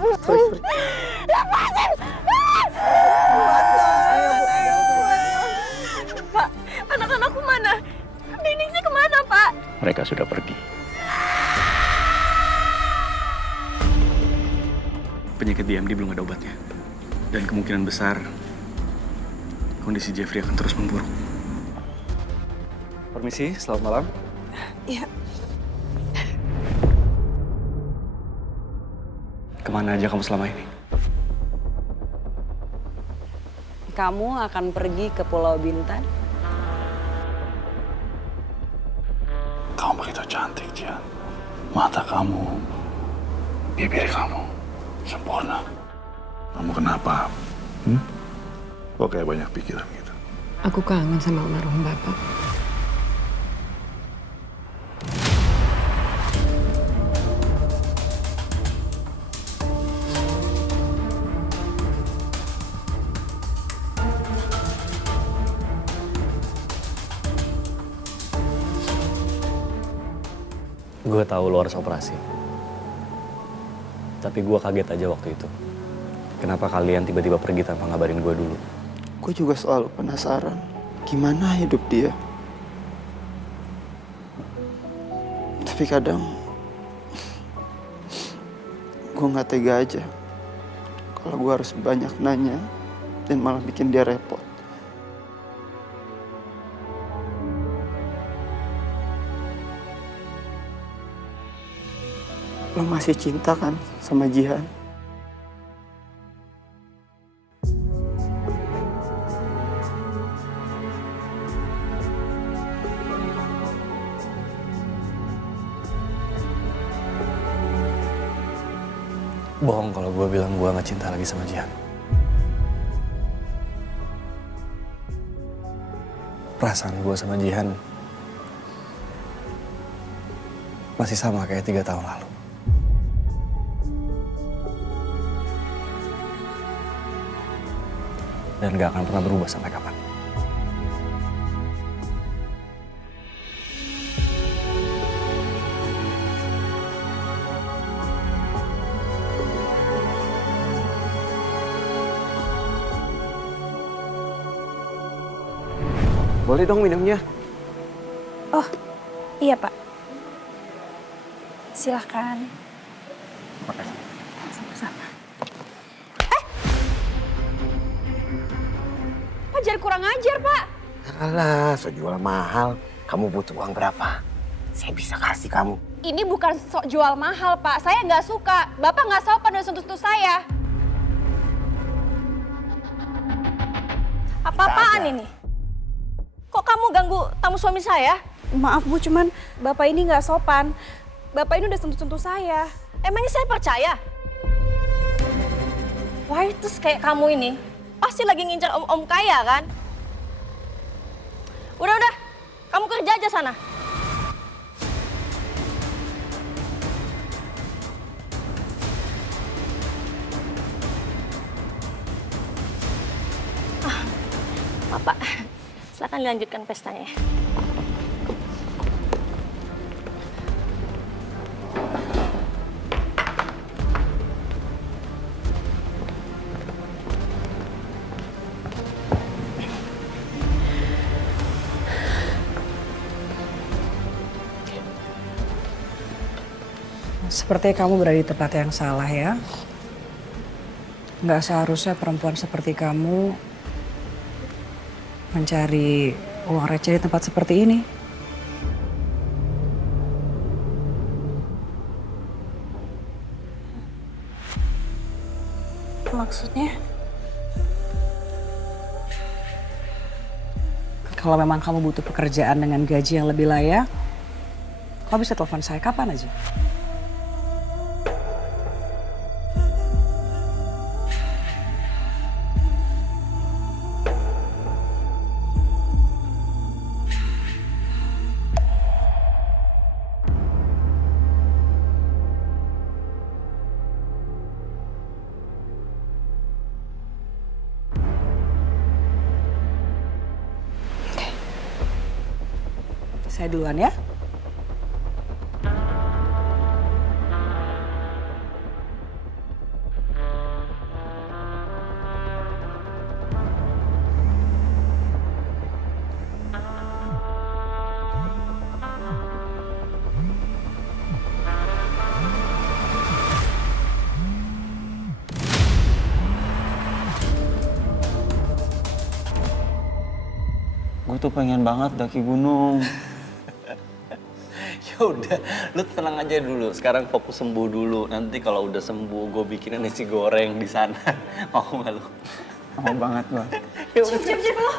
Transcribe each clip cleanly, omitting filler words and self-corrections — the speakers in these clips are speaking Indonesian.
Sorry. Lepasin! Pak, anak-anakku mana? Ningsih kemana, Pak? Mereka sudah pergi. Penyakit DMD belum ada obatnya. Dan kemungkinan besar kondisi Jeffrey akan terus memburuk. Permisi, selamat malam. Iya. Kemana aja kamu selama ini? Kamu akan pergi ke Pulau Bintan? Kamu begitu cantik, Jian. Mata kamu, bibir kamu, sempurna. Kamu kenapa? Kok kayak banyak pikiran gitu? Aku kangen sama almarhum Bapak. Gue tahu lo harus operasi. Tapi gue kaget aja waktu itu. Kenapa kalian tiba-tiba pergi tanpa ngabarin gue dulu? Gue juga selalu penasaran gimana hidup dia. Tapi kadang gue nggak tega aja kalau gue harus banyak nanya dan malah bikin dia repot. Lo masih cinta kan sama Jihan? Bohong kalau gue bilang gue gak cinta lagi sama Jihan. Perasaan gue sama Jihan masih sama kayak 3 tahun lalu. Dan gak akan pernah berubah sampai kapan. Boleh dong minumnya? Oh, iya, Pak. Silahkan. Makasih. Sama-sama. Pak, jangan kurang ajar, Pak. Alah, so jual mahal. Kamu butuh uang berapa? Saya bisa kasih kamu. Ini bukan sok jual mahal, Pak. Saya nggak suka. Bapak nggak sopan udah sentuh-sentuh saya. Apa-apaan ini? Kok kamu ganggu tamu suami saya? Maaf, Bu, cuman Bapak ini nggak sopan. Bapak ini udah sentuh-sentuh saya. Emangnya saya percaya? Wah, itu kayak kamu ini. Pasti lagi ngincar om-om kaya, kan? Udah. Kamu kerja aja sana. Bapak, silakan dilanjutkan pestanya. Sepertinya kamu berada di tempat yang salah ya. Nggak seharusnya perempuan seperti kamu mencari uang receh di tempat seperti ini. Maksudnya? Kalau memang kamu butuh pekerjaan dengan gaji yang lebih layak, kamu bisa telepon saya kapan aja. Saya duluan ya. tuh pengen banget daki gunung. Ya udah, lu tenang aja dulu. Sekarang fokus sembuh dulu. Nanti kalau udah sembuh, gue bikinin nasi goreng di sana. Mau nggak lu? Mau banget Bang. Cip, lo.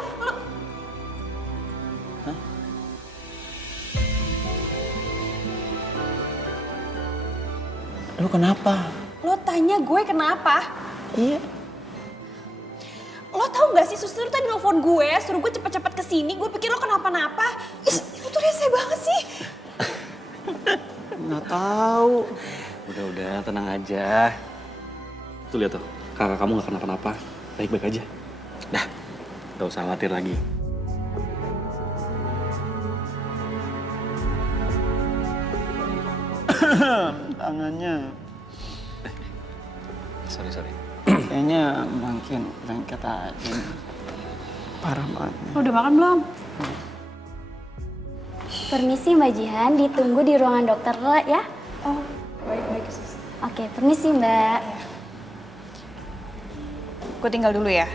Lu kenapa? Lo tanya gue kenapa? Iya. Lo tau gak sih suster tadi nelfon gue, suruh gue cepet-cepet kesini, gue pikir lo kenapa-napa. Ih, lo tuh rese banget sih. Nggak tahu. Udah, tenang aja. Tuh lihat tuh, kakak kamu gak kenapa-napa. Baik-baik aja. Dah, gak usah khawatir lagi. Tangannya Sorry. kayaknya makin lengket aja. Parah banget. Lo udah makan belum? Permisi Mbak Jihan, ditunggu di ruangan dokter ya. Oh, baik sus. Oke, permisi Mbak. Gue tinggal dulu ya.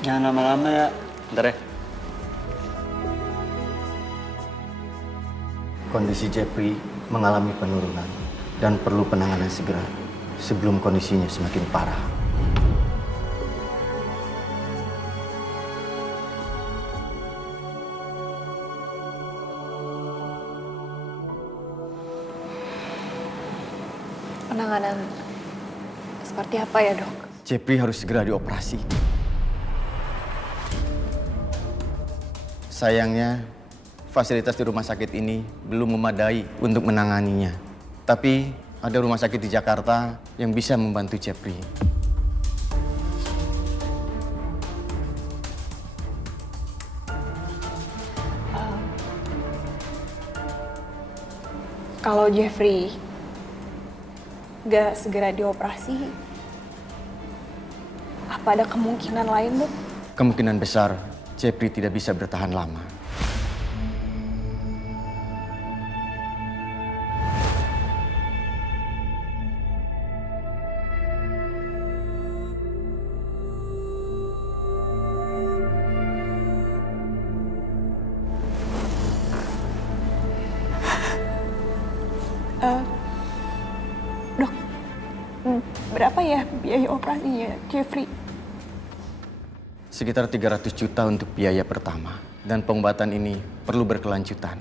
Jangan lama-lama ya. Bentar ya. Kondisi Jeffrey mengalami penurunan dan perlu penanganan segera sebelum kondisinya semakin parah. Penanganan seperti apa ya, Dok? Jeffrey harus segera dioperasi. Sayangnya, fasilitas di rumah sakit ini belum memadai untuk menanganinya. Tapi ada rumah sakit di Jakarta yang bisa membantu Jeffrey. Kalau Jeffrey gak segera dioperasi, apa ada kemungkinan lain, Dok? Kemungkinan besar Jeffrey tidak bisa bertahan lama. Dok, berapa ya biaya operasinya Jeffrey? Sekitar 300 juta untuk biaya pertama. Dan pengobatan ini perlu berkelanjutan.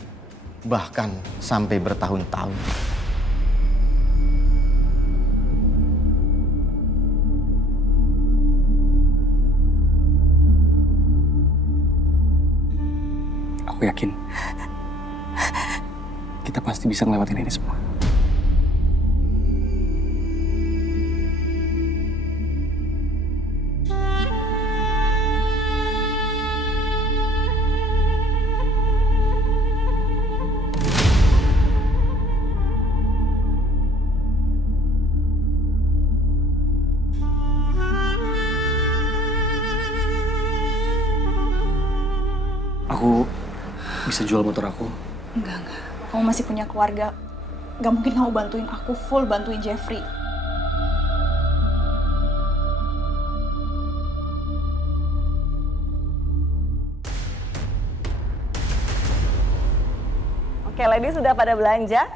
Bahkan sampai bertahun-tahun. Aku yakin kita pasti bisa ngelewatin ini semua. Aku bisa jual motor aku. Enggak. Kamu masih punya keluarga. Gak mungkin kamu bantuin aku full bantuin Jeffrey. Oke, ladies sudah pada belanja?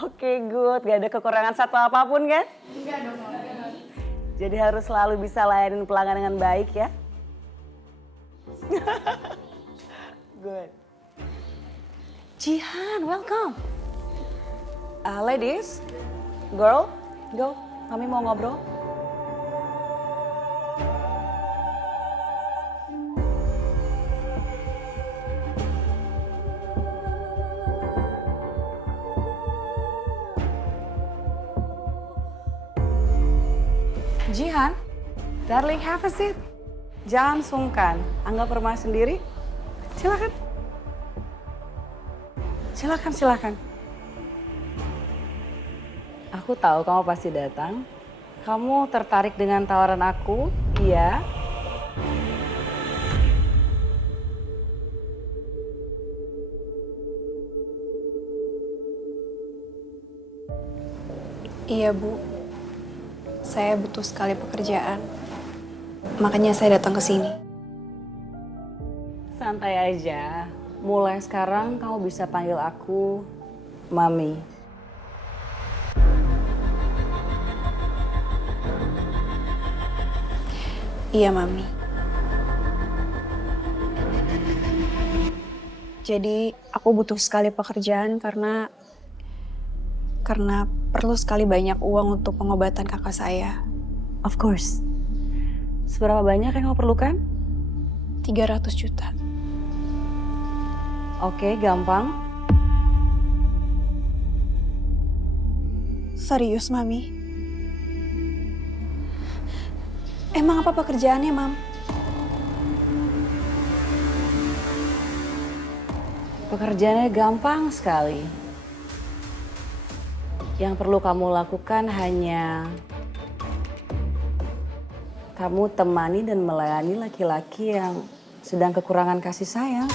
Oke, good. Gak ada kekurangan satu apapun kan? Enggak dong. Jadi harus selalu bisa layanin pelanggan dengan baik ya? Good. Jihan, welcome. Ladies, girl, go. Kami mau ngobrol. Jihan, darling, have a seat. Jangan sungkan, anggap rumah sendiri. Silakan. Silakan. Aku tahu kamu pasti datang. Kamu tertarik dengan tawaran aku, iya? Iya, Bu. Saya butuh sekali pekerjaan. Makanya saya datang ke sini. santai aja. Mulai sekarang kamu bisa panggil aku Mami. Iya, Mami. Jadi aku butuh sekali pekerjaan karena perlu sekali banyak uang untuk pengobatan kakak saya. Of course. Seberapa banyak yang kamu perlukan? 300 juta. Oke, gampang. Serius, Mami? Emang apa pekerjaannya, Mam? Pekerjaannya gampang sekali. Yang perlu kamu lakukan hanya kamu temani dan melayani laki-laki yang sedang kekurangan kasih sayang.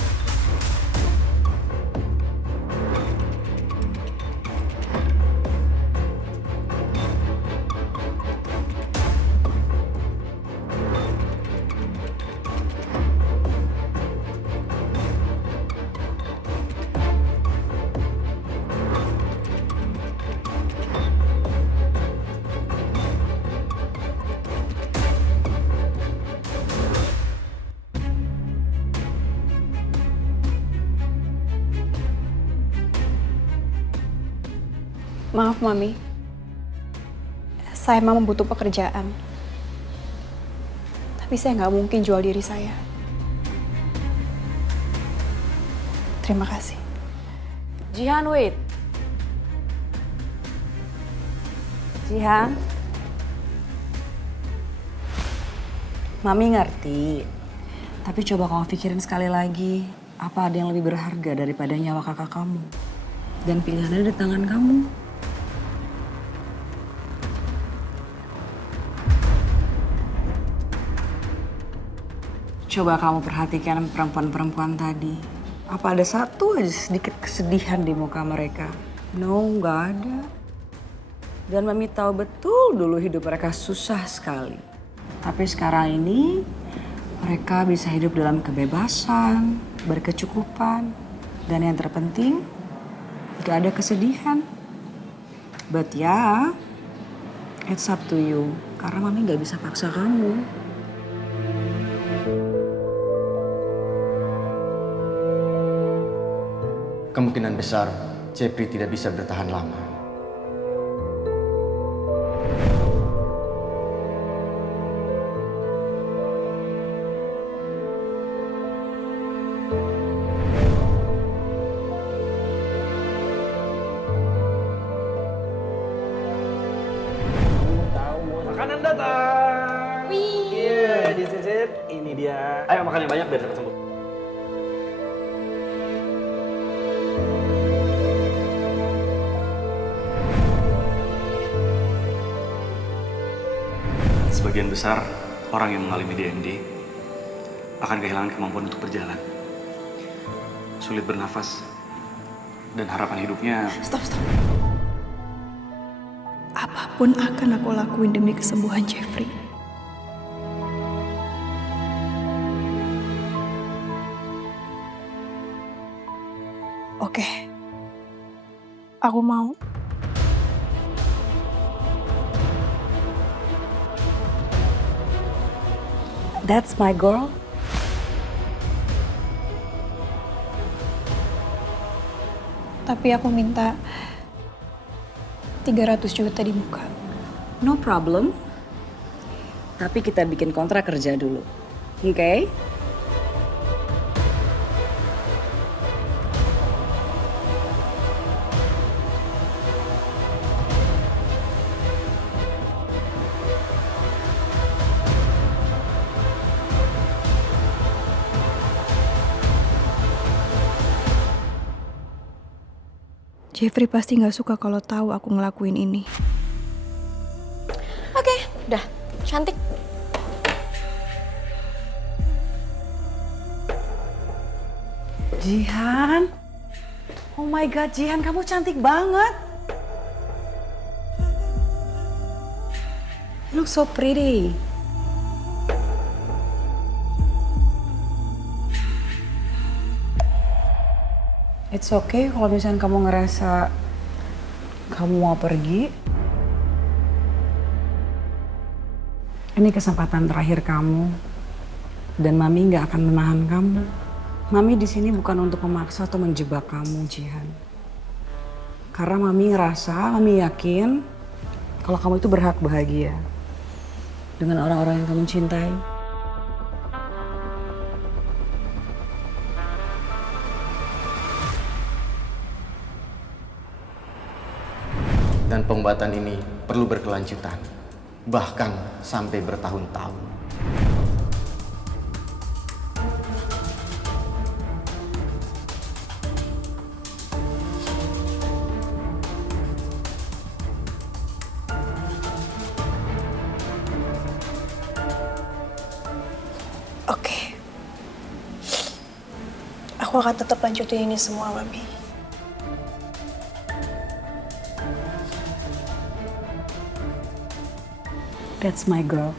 Maaf, Mami. Saya memang butuh pekerjaan. Tapi saya nggak mungkin jual diri saya. Terima kasih. Jihan, wait. Jihan. Mami ngerti. Tapi coba kamu pikirin sekali lagi. Apa ada yang lebih berharga daripada nyawa kakak kamu? Dan pilihannya ada di tangan kamu. Coba kamu perhatikan perempuan-perempuan tadi. Apa ada satu aja sedikit kesedihan di muka mereka? No, nggak ada. Dan Mami tahu betul dulu hidup mereka susah sekali. Tapi sekarang ini mereka bisa hidup dalam kebebasan, berkecukupan. Dan yang terpenting, nggak ada kesedihan. But ya, it's up to you. Karena Mami nggak bisa paksa kamu. Kemungkinan besar Jeffrey tidak bisa bertahan lama. Makanan datang. Iya, dicicip. Ini dia. Ayo makan yang banyak biar cepat sembuh. Sebagian besar orang yang mengalami DMD akan kehilangan kemampuan untuk berjalan, sulit bernafas, dan harapan hidupnya. Stop. Apapun akan aku lakuin demi kesembuhan Jeffrey. Oke. Aku mau. That's my girl. Tapi aku minta 300 juta di muka. No problem. Tapi kita bikin kontrak kerja dulu. Oke? Jeffrey pasti nggak suka kalau tahu aku ngelakuin ini. Oke, udah. Cantik. Jihan. Oh my God, Jihan, kamu cantik banget. You look so pretty. It's okay kalau misalnya kamu ngerasa kamu mau pergi. Ini kesempatan terakhir kamu. Dan Mami nggak akan menahan kamu. Mami di sini bukan untuk memaksa atau menjebak kamu, Jihan. Karena Mami ngerasa, Mami yakin kalau kamu itu berhak bahagia dengan orang-orang yang kamu cintai. Dan pengobatan ini perlu berkelanjutan, bahkan sampai bertahun-tahun. Oke. Aku akan tetap lanjutin ini semua, Mami. That's my girl.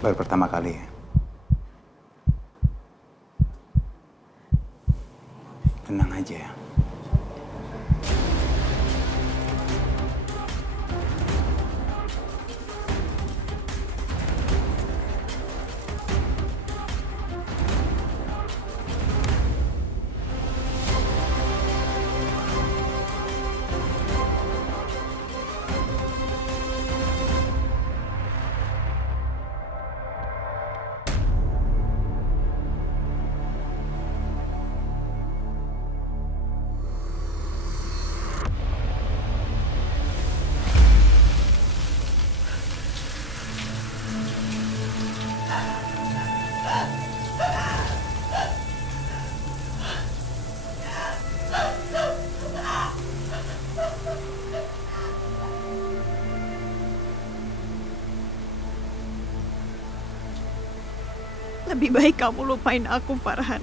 Baru pertama kali ya? Tenang aja ya. Lebih baik kamu lupain aku, Farhan.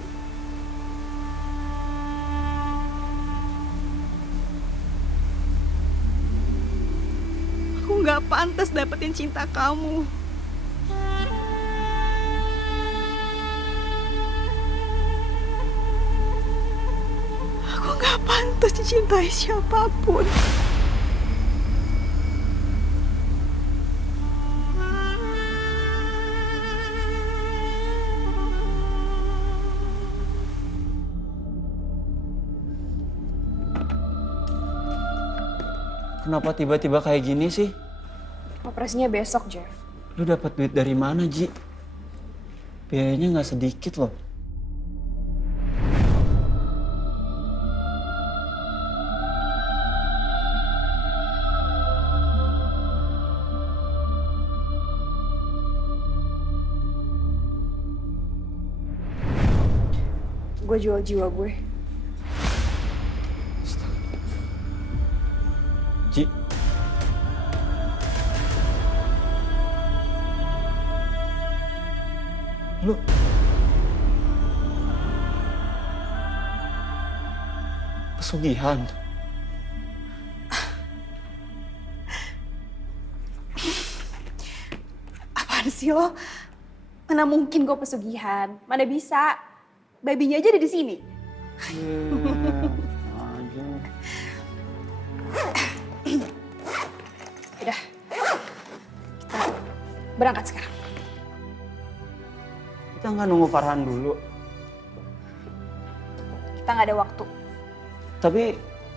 Aku nggak pantas dapetin cinta kamu. Aku nggak pantas dicintai siapapun. Kenapa tiba-tiba kayak gini sih? Operasinya besok, Jeff. Lu dapat duit dari mana, Ji? Biayanya nggak sedikit loh. Gue jual jiwa gue. Ji. Lu pesugihan. Apaan sih lo? Mana mungkin gue pesugihan? Mana bisa? Babinya aja ada di sini. Udah, Berangkat sekarang. Kita nggak nunggu Farhan dulu. Kita nggak ada waktu. Tapi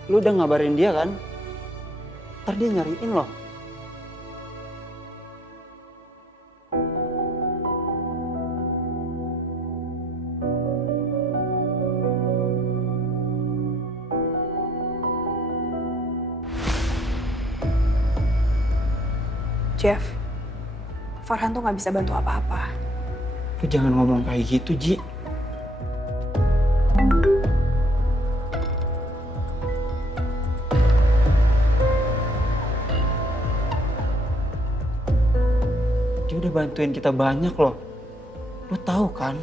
lu udah ngabarin dia kan? Ntar dia nyariin loh. Jeff, Farhan tuh nggak bisa bantu apa-apa. Lu jangan ngomong kayak gitu, Ji. Dia udah bantuin kita banyak loh. Lu tahu kan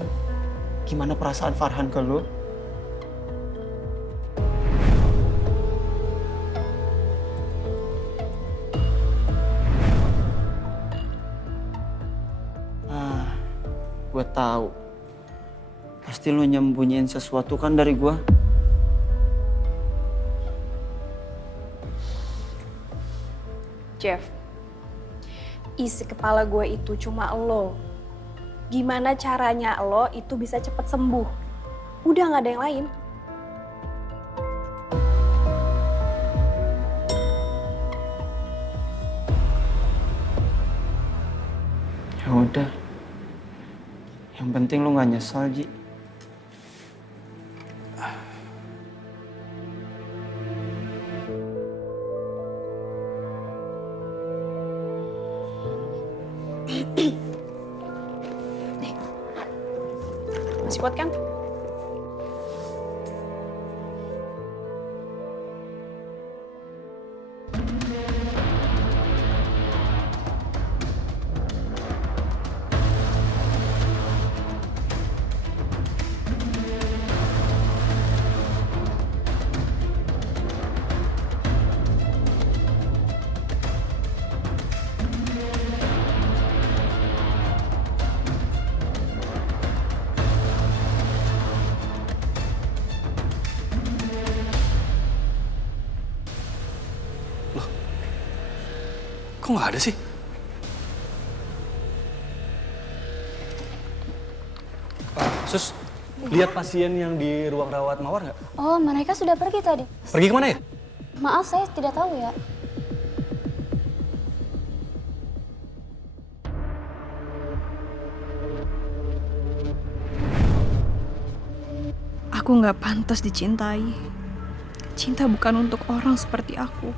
gimana perasaan Farhan ke lu? Gue tahu. Pasti lu nyembunyiin sesuatu kan dari gue? Jeff, isi kepala gue itu cuma lo. Gimana caranya lo itu bisa cepet sembuh? Udah gak ada yang lain. Ya udah. Yang penting lu gak nyesal, Ji. Nih, masih kuat kan? Kok nggak ada sih? Sus, lihat pasien yang di ruang rawat Mawar nggak? Oh, mereka sudah pergi tadi. Pergi kemana ya? Maaf, saya tidak tahu ya. Aku nggak pantas dicintai. Cinta bukan untuk orang seperti aku.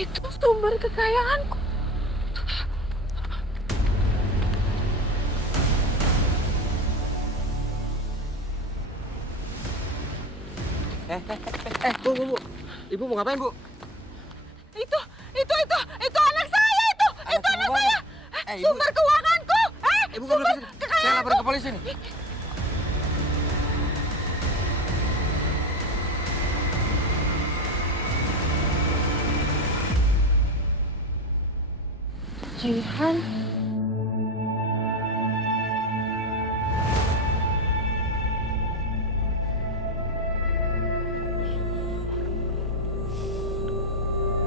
Itu sumber kekayaanku. Bu. Ibu mau ngapain, Bu? Itu anak saya itu anak saya. Sumber keuanganku. Ibu nggak boleh kesini. Saya lapor ke polisi nih. Jihan.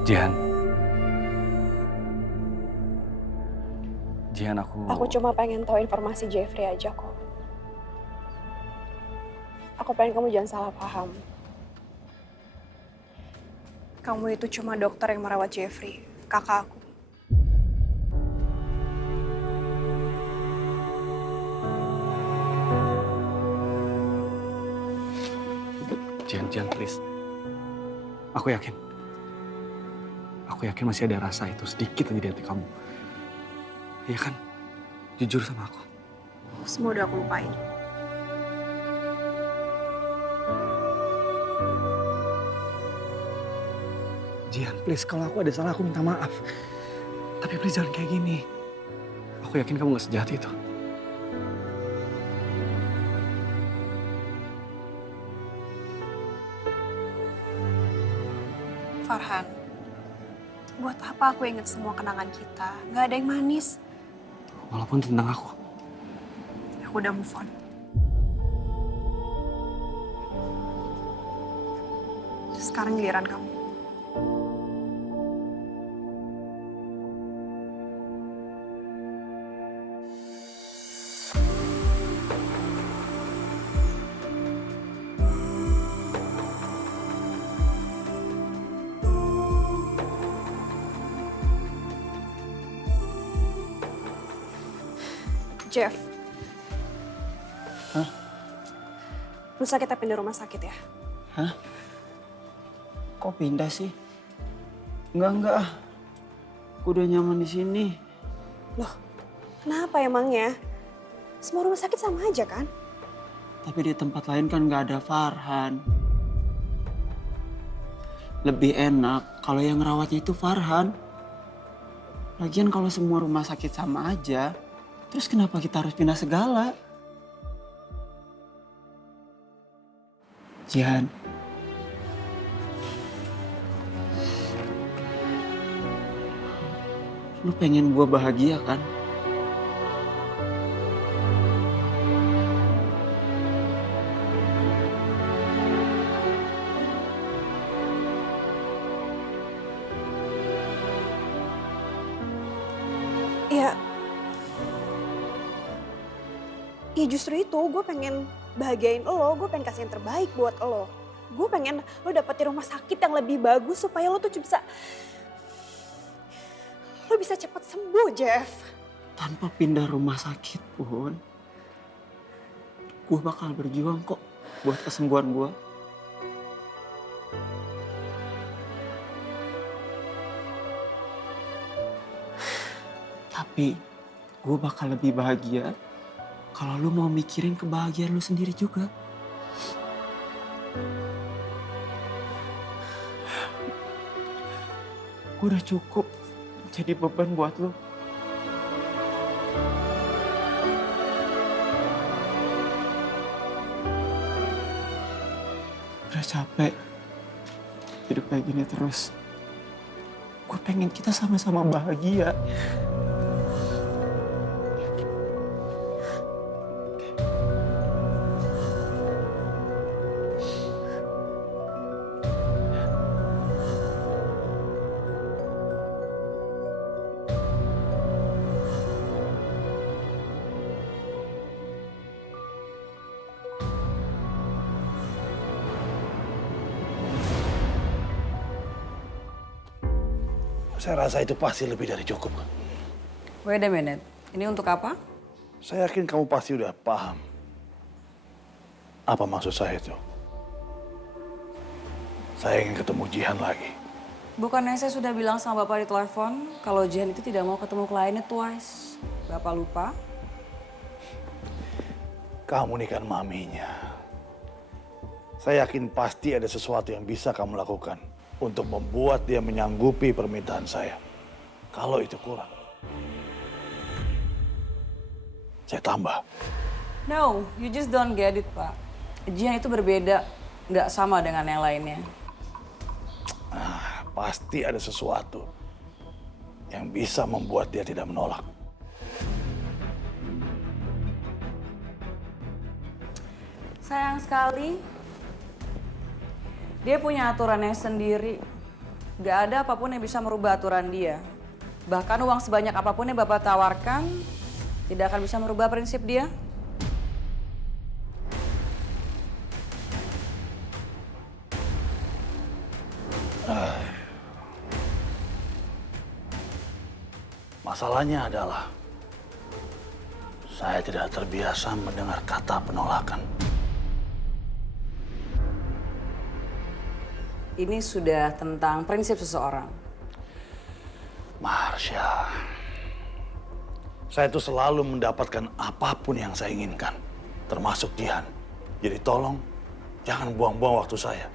Jihan. Jihan, aku... Aku cuma pengen tahu informasi Jeffrey aja kok. Aku pengen kamu jangan salah paham. Kamu itu cuma dokter yang merawat Jeffrey, kakak aku. Jihan, please. Aku yakin masih ada rasa itu sedikit aja di hati kamu. Iya kan? Jujur sama aku. Semua udah aku lupain. Jihan, please, kalau aku ada salah aku minta maaf. Tapi please jangan kayak gini. Aku yakin kamu gak sejahat itu. Farhan, buat apa aku inget semua kenangan kita? Gak ada yang manis. Walaupun tentang aku. Aku udah move on. Sekarang giliran kamu. Jeff. Hah? Lusa kita pindah rumah sakit ya? Hah? Kok pindah sih? Enggak. Aku udah nyaman di sini. Loh, kenapa emangnya? Semua rumah sakit sama aja kan? Tapi di tempat lain kan nggak ada Farhan. Lebih enak kalau yang ngerawatnya itu Farhan. Lagian kalau semua rumah sakit sama aja, terus kenapa kita harus pindah segala? Jihan. Lu pengen gua bahagia kan? Ya justru itu, gue pengen bahagiain lo, gue pengen kasih yang terbaik buat lo. Gue pengen lo dapetin rumah sakit yang lebih bagus supaya lo tuh bisa cepat sembuh, Jeff. Tanpa pindah rumah sakit pun, gue bakal berjuang kok buat kesembuhan gue. Tapi gue bakal lebih bahagia kalau lu mau mikirin kebahagiaan lu sendiri juga. Gue udah cukup jadi beban buat lu. Udah capek hidup kayak gini terus. Gue pengen kita sama-sama bahagia. Saya rasa itu pasti lebih dari cukup. Wait a minute, ini untuk apa? Saya yakin kamu pasti udah paham apa maksud saya itu. Saya ingin ketemu Jihan lagi. Bukannya saya sudah bilang sama Bapak di telepon kalau Jihan itu tidak mau ketemu kliennya twice. Bapak lupa? Kamu nih kan maminya. Saya yakin pasti ada sesuatu yang bisa kamu lakukan untuk membuat dia menyanggupi permintaan saya. Kalau itu kurang, saya tambah. No, you just don't get it, Pak. Jihan itu berbeda, nggak sama dengan yang lainnya. Pasti ada sesuatu yang bisa membuat dia tidak menolak. Sayang sekali, dia punya aturannya sendiri. Gak ada apapun yang bisa merubah aturan dia. Bahkan uang sebanyak apapun yang Bapak tawarkan, tidak akan bisa merubah prinsip dia. Masalahnya adalah saya tidak terbiasa mendengar kata penolakan. Ini sudah tentang prinsip seseorang. Marsha, saya itu selalu mendapatkan apapun yang saya inginkan, termasuk Jihan. Jadi tolong jangan buang-buang waktu saya.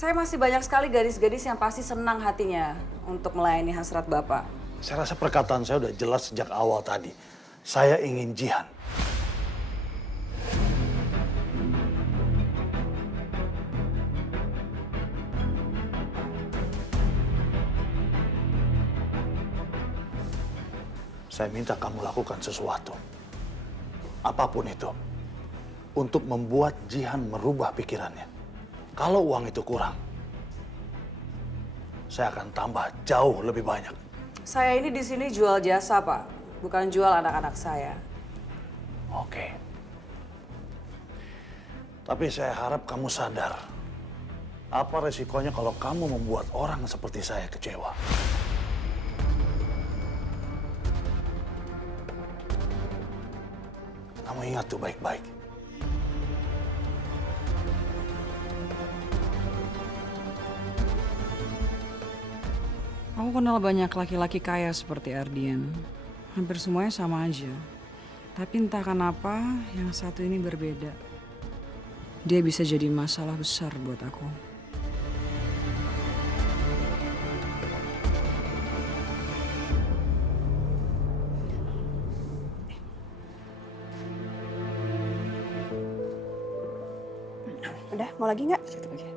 Saya masih banyak sekali gadis-gadis yang pasti senang hatinya untuk melayani hasrat Bapak. Saya rasa perkataan saya udah jelas sejak awal tadi. Saya ingin Jihan. Saya minta kamu lakukan sesuatu. Apapun itu. Untuk membuat Jihan merubah pikirannya. Kalau uang itu kurang, saya akan tambah jauh lebih banyak. Saya ini di sini jual jasa, Pak. Bukan jual anak-anak saya. Oke. Tapi saya harap kamu sadar. Apa resikonya kalau kamu membuat orang seperti saya kecewa? Kamu ingat tuh baik-baik. Aku kenal banyak laki-laki kaya seperti Ardian. Hampir semuanya sama aja. Tapi entah kenapa yang satu ini berbeda. Dia bisa jadi masalah besar buat aku. Udah, mau lagi nggak? Satu lagi.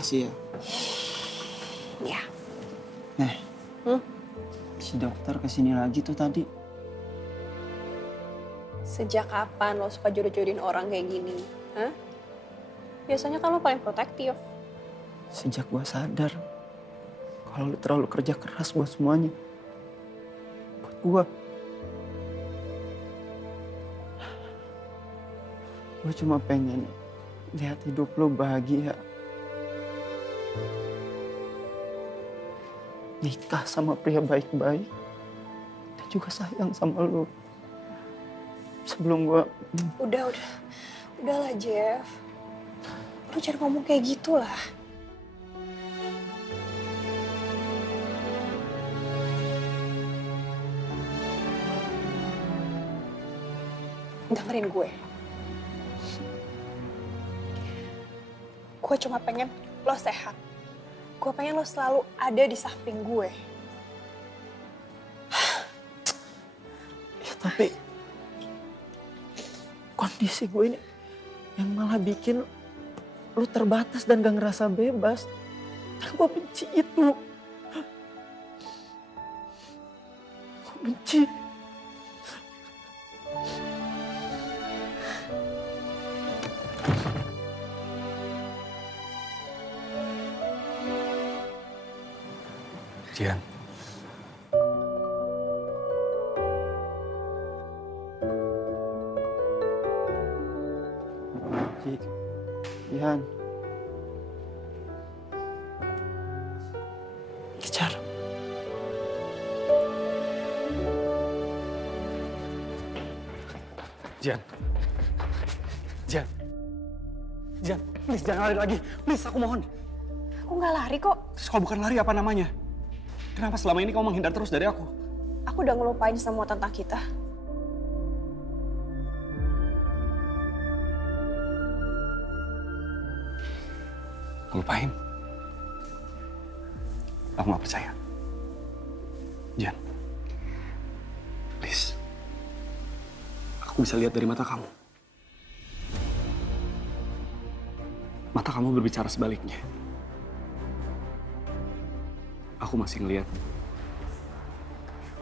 Kasih ya. Ya. Nih, si dokter kesini lagi tuh tadi. Sejak kapan lo suka jodoh-jodohin orang kayak gini? Hah? Biasanya kan lo paling protektif. Sejak gua sadar kalau lu terlalu kerja keras buat semuanya. Buat gua. Gua cuma pengen lihat hidup lu bahagia. Nikah sama pria baik-baik. Dan juga sayang sama lu. Sebelum gua... Udahlah Jeff. Lo jangan ngomong kayak gitu lah. Dengerin gue. Gue cuma pengen lo sehat. Gue pengen lo selalu ada di samping gue. Ya tapi... kondisi gue ini yang malah bikin lu terbatas dan gak ngerasa bebas. Dan gue benci itu. Gue benci. Jihan. Jihan. Jian. Jian. Jian, please jangan lari lagi. Please, aku mohon. Aku nggak lari kok. Terus kalau bukan lari apa namanya? Kenapa selama ini kamu menghindar terus dari aku? Aku udah ngelupain semua tentang kita. Ngelupain? Aku nggak percaya. Jian, please. Aku bisa lihat dari mata kamu. Mata kamu berbicara sebaliknya. Aku masih ngelihat.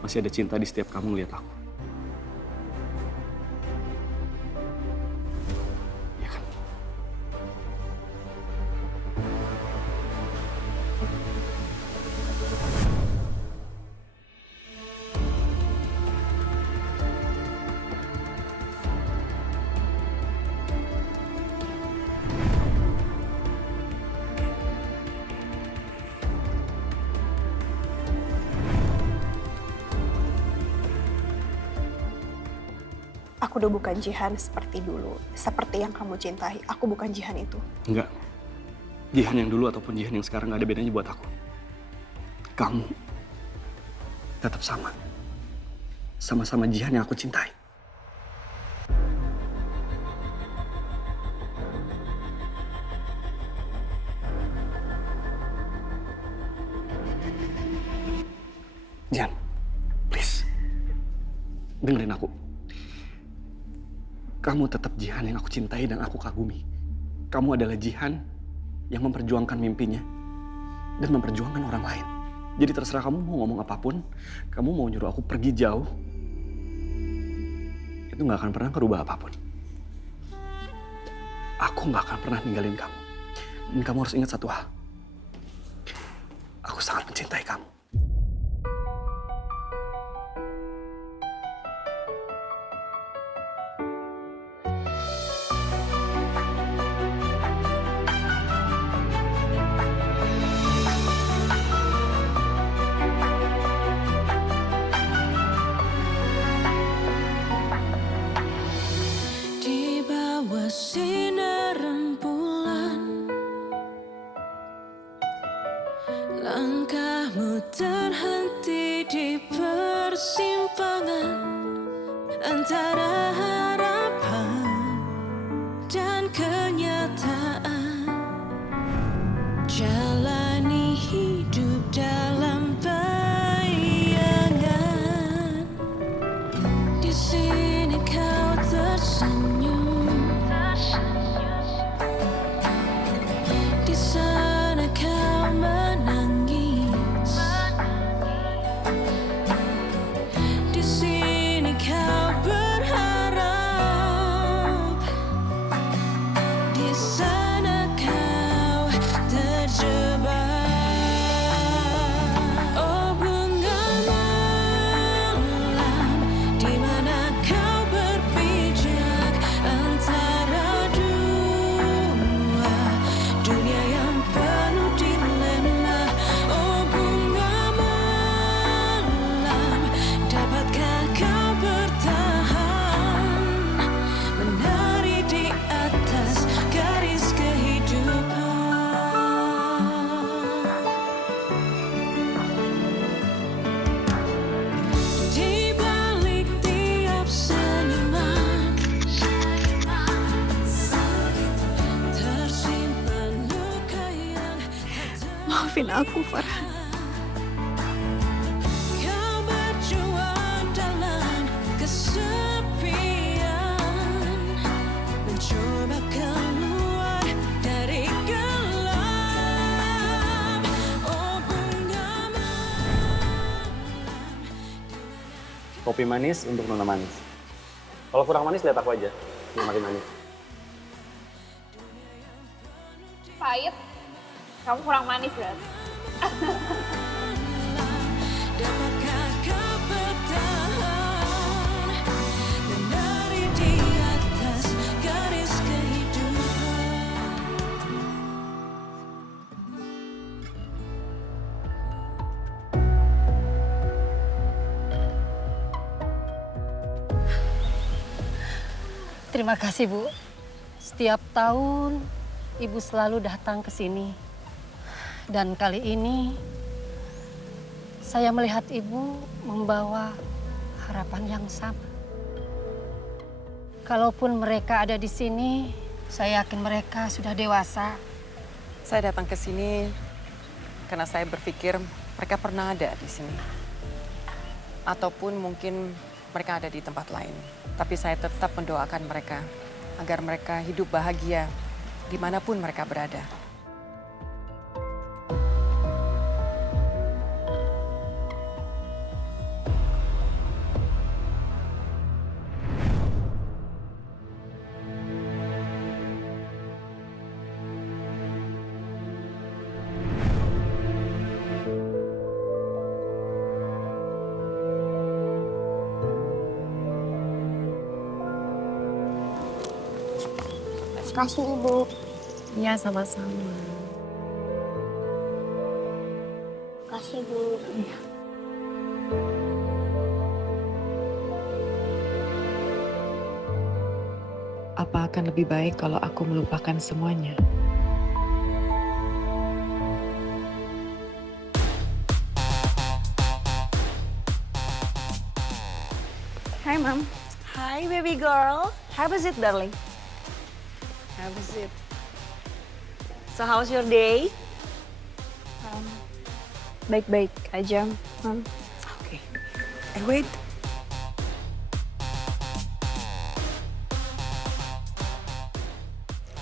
Masih ada cinta di setiap kamu ngelihat aku. Iya kan? Aku udah bukan Jihan seperti dulu. Seperti yang kamu cintai. Aku bukan Jihan itu. Enggak. Jihan yang dulu ataupun Jihan yang sekarang gak ada bedanya buat aku. Kamu tetap sama. Sama-sama Jihan yang aku cintai. Jihan, please. Dengerin aku. Kamu tetap Jihan yang aku cintai dan aku kagumi. Kamu adalah Jihan yang memperjuangkan mimpinya dan memperjuangkan orang lain. Jadi terserah kamu mau ngomong apapun, kamu mau nyuruh aku pergi jauh, itu gak akan pernah merubah apapun. Aku gak akan pernah ninggalin kamu. Dan kamu harus ingat satu hal. Aku sangat mencintai kamu. Sinar rembulan, langkahmu terhenti di persimpangan antara harapan dan kenyataan. Jalani hidup dalam bayangan. Di sini kau tersenyum. Di sana kau menangis. Di sini kau berharap. Di sana kau terjebak. Oh bunga malam, di mana kau berpijak antara dua dunia yang penuh dilema. Oh bunga malam, dapatkah kau bertahan menari di atas garis kehidupan? Di balik tiap senyuman tersimpan luka yang Maafin aku, Farhan. kau berjuang dalam kesepian, mencoba keluar dari gelap. Oh bunga malam. Kopi manis untuk nona manis. Kalau kurang manis lihat aku aja. Ini makin manis. Pahit. Kamu kurang manis berarti. Dapatkah kau bertahan menari di atas garis kehidupan? Terima kasih, Bu. Setiap tahun Ibu selalu datang ke sini. Dan kali ini saya melihat Ibu membawa harapan yang sama. Kalaupun mereka ada di sini, saya yakin mereka sudah dewasa. Saya datang ke sini karena saya berpikir mereka pernah ada di sini. Ataupun mungkin mereka ada di tempat lain. Tapi saya tetap mendoakan mereka agar mereka hidup bahagia dimanapun mereka berada. Kasih Ibu. Ya, sama-sama. Kasih Bu. Apa akan lebih baik kalau aku melupakan semuanya? Hai, Mam. Hi baby girl, how was it darling? How was it? So how's your day? Baik-baik aja, Mam. Oke. Wait.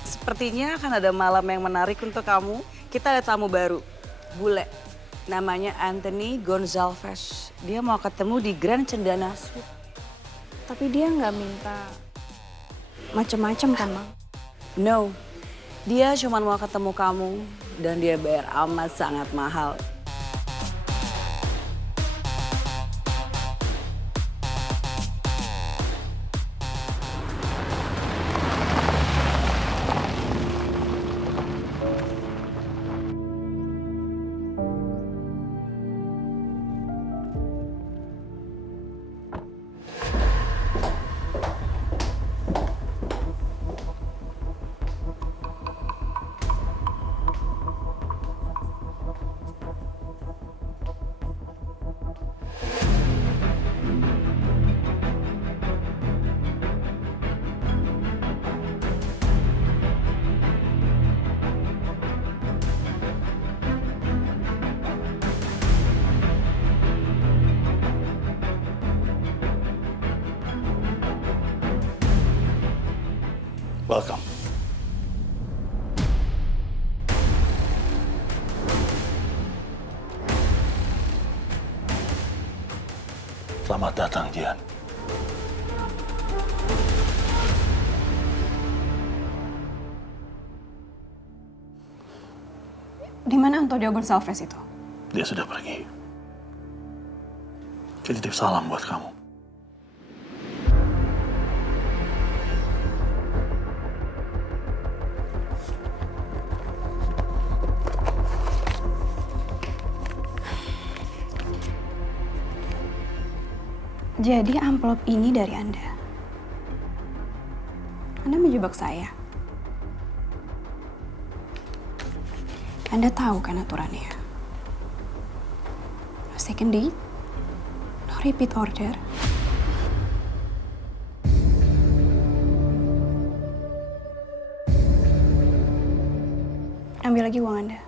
Sepertinya akan ada malam yang menarik untuk kamu. Kita ada tamu baru, bule. Namanya Anthony Gonzalez. Dia mau ketemu di Grand Cendana Suite. Tapi dia nggak minta macem-macem kan, Mam? No, dia cuma mau ketemu kamu dan dia bayar amat sangat mahal. Welcome. Selamat datang, Jian. Di mana Antonio Gonçalves itu? Dia sudah pergi. Dia titip salam buat kamu. Jadi amplop ini dari Anda. Anda menjebak saya. Anda tahu kan aturannya? No second date, no repeat order. Ambil lagi uang Anda.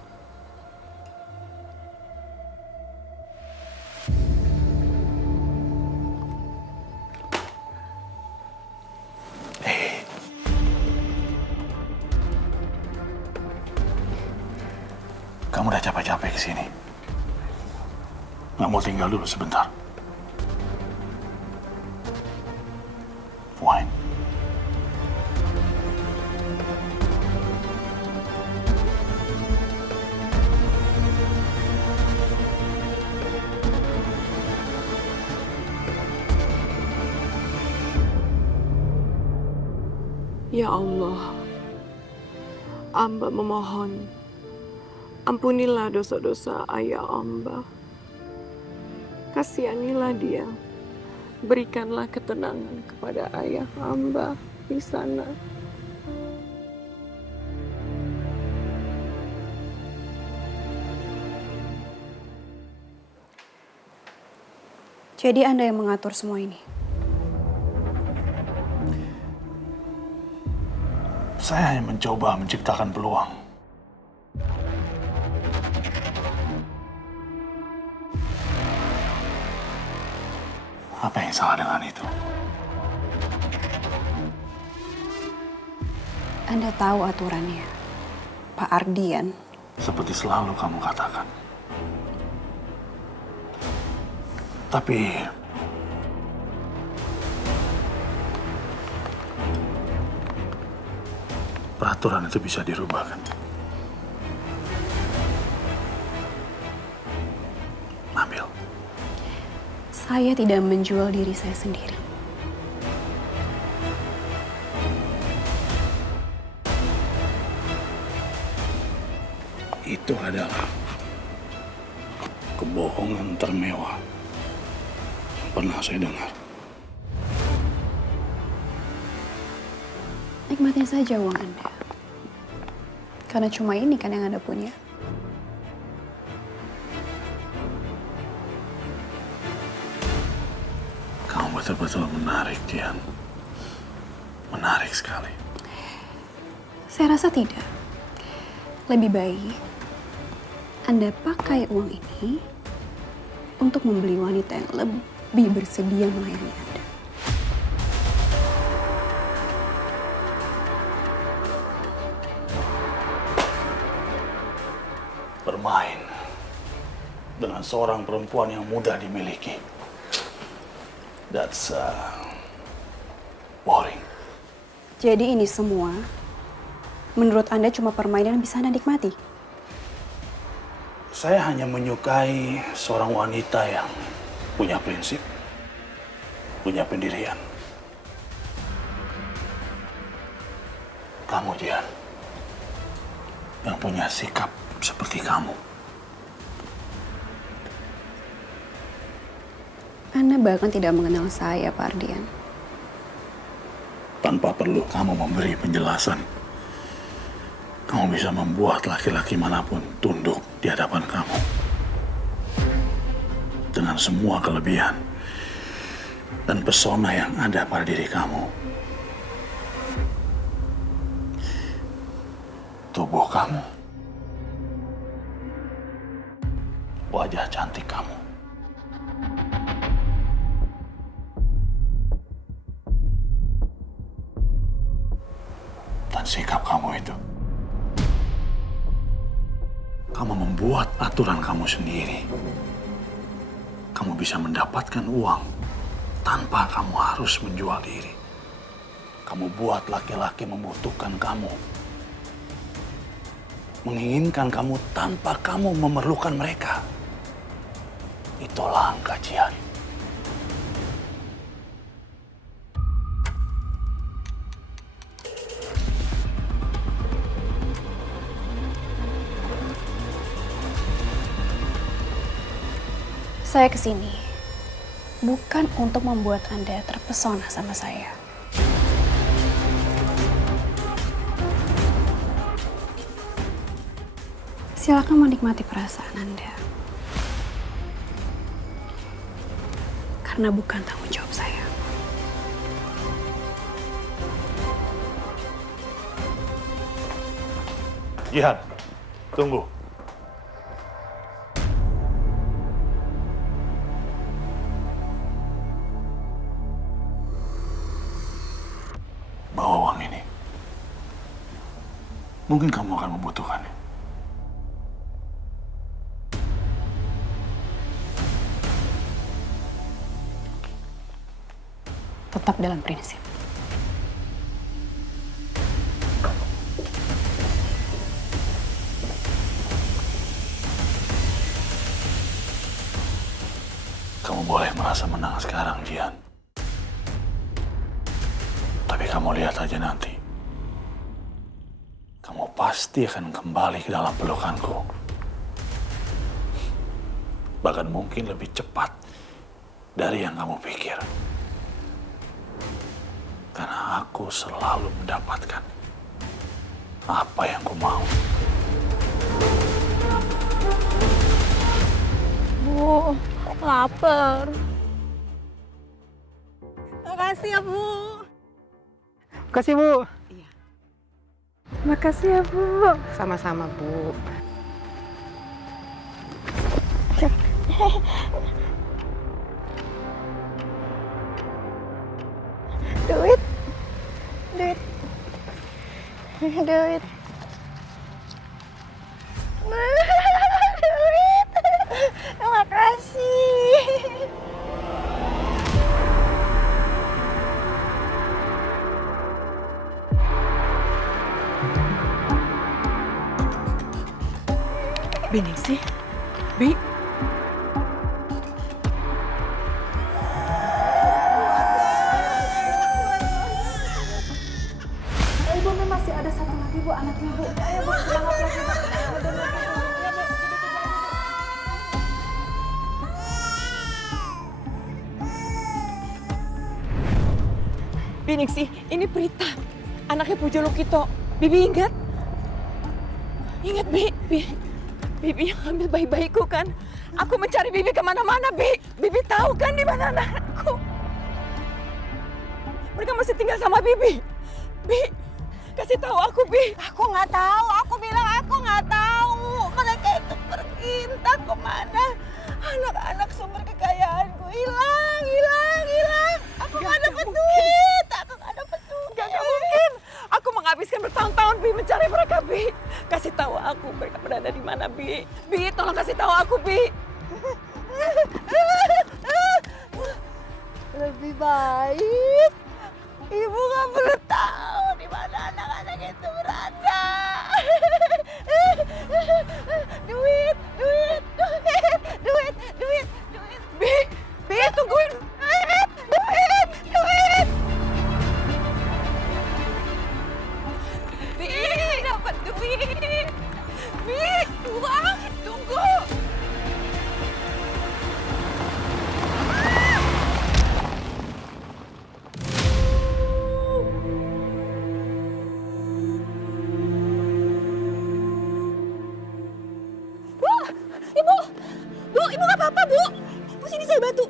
Kamu udah capek-capek kesini. Nggak mau tinggal dulu sebentar? Fine. Ya Allah, Amba memohon, ampunilah dosa-dosa ayah Amba. Kasihanilah dia, berikanlah ketenangan kepada ayah Amba. di sana. Jadi Anda yang mengatur semua ini? Saya hanya mencoba menciptakan peluang. Apa yang salah dengan itu? Anda tahu aturannya, Pak Ardian. Seperti selalu kamu katakan. Tapi peraturan itu bisa dirubah kan? Nabil. Saya tidak menjual diri saya sendiri. Itu adalah kebohongan termewah yang pernah saya dengar. Nikmatin saja uang Anda. Karena cuma ini kan yang Anda punya. Kamu betul-betul menarik, Dian. Menarik sekali. Saya rasa tidak. Lebih baik Anda pakai uang ini untuk membeli wanita yang lebih bersedia melayani Anda. Bermain dengan seorang perempuan yang mudah dimiliki. That's boring. Jadi ini semua menurut Anda cuma permainan yang bisa Anda nikmati? Saya hanya menyukai seorang wanita yang punya prinsip, punya pendirian. Kamu, Dian, yang punya sikap seperti kamu. Anda bahkan tidak mengenal saya, Pak Ardian. Tanpa perlu kamu memberi penjelasan, kamu bisa membuat laki-laki manapun tunduk di hadapan kamu. Dengan semua kelebihan dan pesona yang ada pada diri kamu. Tubuh kamu. Wajah cantik kamu. Dan sikap kamu itu. Kamu membuat aturan kamu sendiri. Kamu bisa mendapatkan uang tanpa kamu harus menjual diri. Kamu buat laki-laki membutuhkan kamu. Menginginkan kamu tanpa kamu memerlukan mereka. Itulah kajian. Saya kesini bukan untuk membuat Anda terpesona sama saya. Silakan menikmati perasaan Anda. Karena bukan tanggung jawab saya. Jihan, tunggu. Bawa uang ini. Mungkin kamu akan membutuhkannya. Tetap dalam prinsip. Kamu boleh merasa menang sekarang, Jihan. Tapi kamu lihat aja nanti. Kamu pasti akan kembali ke dalam pelukanku. Bahkan mungkin lebih cepat dari yang kamu pikir. Karena aku aku selalu mendapatkan apa yang ku mau. Bu, lapar. Makasih ya, Bu. Makasih, Bu. Makasih ya, Bu. Sama-sama, Bu. Duit. Duit. Duit. Duit. Makasih. Biningsih, Bi. Ibu, masih ada satu lagi, Bu, anaknya, Bu. Ayo, Bu, semangat lagi, Bu. Biningsih, ini Prita, anaknya Bu Jolokito. Bibi ingat? Ingat, Bi. Bibi yang ambil bayi-bayiku kan? Aku mencari Bibi kemana-mana, Bi. Bibi tahu kan di mana anakku? Mereka masih tinggal sama Bibi. Bi, kasih tahu aku, Bi. Aku nggak tahu. Aku bilang aku nggak tahu. Mereka itu pergi entah kemana. Anak-anak sumber kekayaanku hilang. Aku nggak dapat duit. Aku nggak dapat duit. Gak mungkin. Aku menghabiskan bertahun-tahun, Bi, mencari mereka, Bi. Kasih tahu aku mereka berada di mana, Bi. Bi, tolong kasih tahu aku, Bi. Lebih baik Ibu nggak perlu tahu di mana anak-anak itu berada. Duit. Bi, tungguin. Duit. Bi, dapat duit. Bi, uang. Tunggu. Ibu nggak apa-apa, Bu. Bu, sini saya bantu.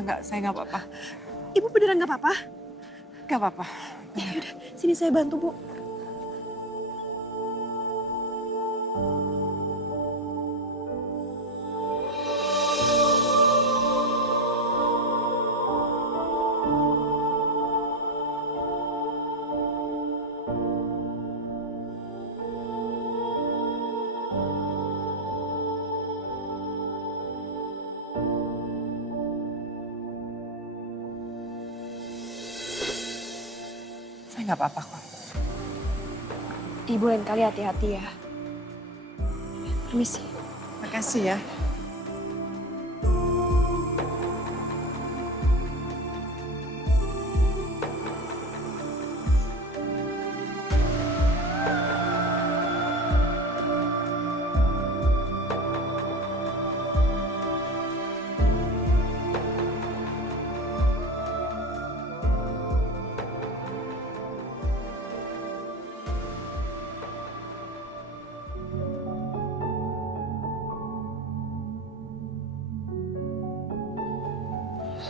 Enggak, saya nggak apa-apa. Ibu beneran nggak apa-apa? Nggak apa-apa. Ya udah, sini saya bantu, Bu. Saya nggak apa-apa kok. Ibu lain kali hati-hati ya. Permisi. Makasih ya.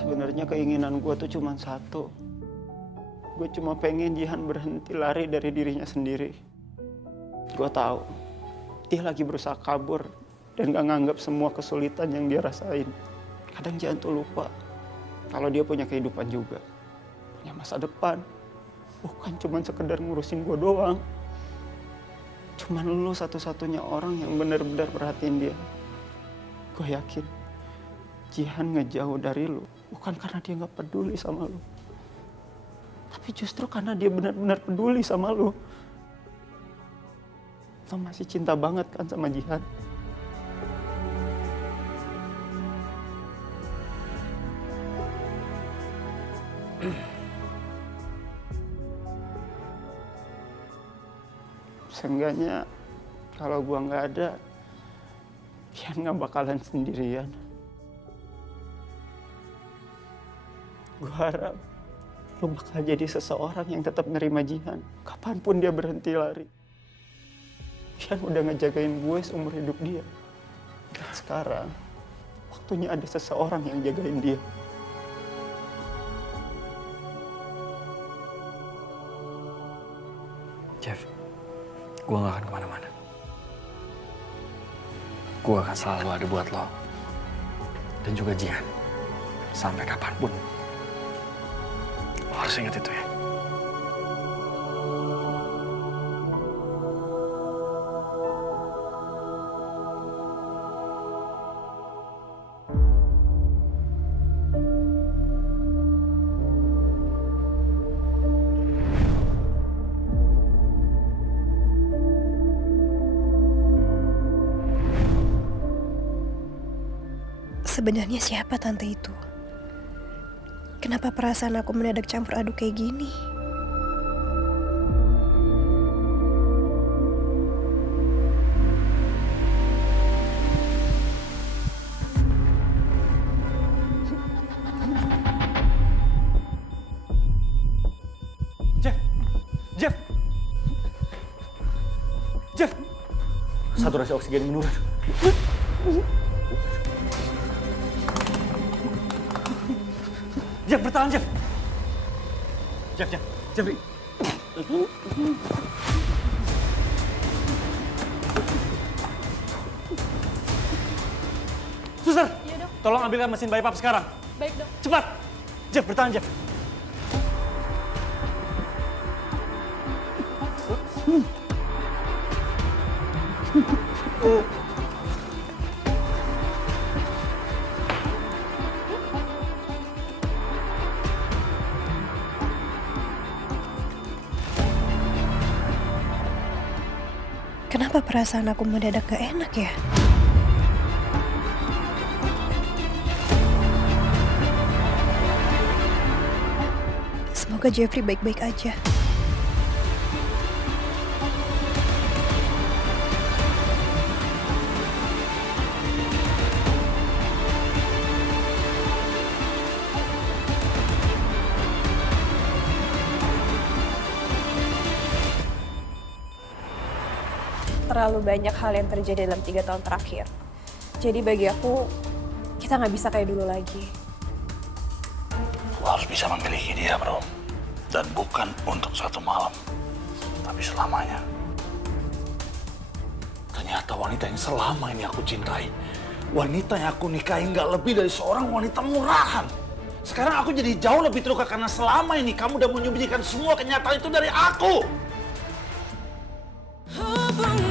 Sebenarnya keinginan gue tuh cuma satu. Gue cuma pengen Jihan berhenti lari dari dirinya sendiri. Gue tahu dia lagi berusaha kabur dan gak nganggap semua kesulitan yang dia rasain. Kadang Jihan tuh lupa kalau dia punya kehidupan juga, punya masa depan. Bukan cuma sekedar ngurusin gue doang. Cuman lu satu-satunya orang yang benar-benar perhatiin dia. Gue yakin Jihan ngejauh dari lu bukan karena dia nggak peduli sama lu, tapi justru karena dia benar-benar peduli sama lu. Lo masih cinta banget kan sama Jihan? Seenggaknya kalau gua nggak ada, Jihan nggak bakalan sendirian. Gua harap lo bakal jadi seseorang yang tetap nerima Jihan. Kapanpun dia berhenti lari. Jihan udah ngejagain gue seumur hidup dia. Dan sekarang, waktunya ada seseorang yang jagain dia. Jeff, gue gak akan kemana-mana. Gue akan selalu ada buat lo. Dan juga Jihan. Sampai kapanpun. Lo harus ingat itu ya. Sebenarnya siapa tante itu? Kenapa perasaan aku mendadak campur aduk kayak gini? Jeff! Jeff! Saturasi oksigen menurun. Jeff, bertahan, Jeff! Jeffrey. Suster! Iya, Dok. Tolong ambilkan mesin BiPAP sekarang. Baik, Dok. Cepat! Jeff, bertahan, Jeff! Kenapa perasaan aku mendadak gak enak ya? Semoga Jeffrey baik-baik aja. Terlalu banyak hal yang terjadi dalam 3 tahun terakhir. Jadi bagi aku, kita nggak bisa kayak dulu lagi. Lo harus bisa memiliki dia, bro. Dan bukan untuk satu malam, tapi selamanya. Ternyata wanita yang selama ini aku cintai, wanita yang aku nikahi nggak lebih dari seorang wanita murahan. Sekarang aku jadi jauh lebih terluka karena selama ini kamu udah menyembunyikan semua kenyataan itu dari aku. Hubungan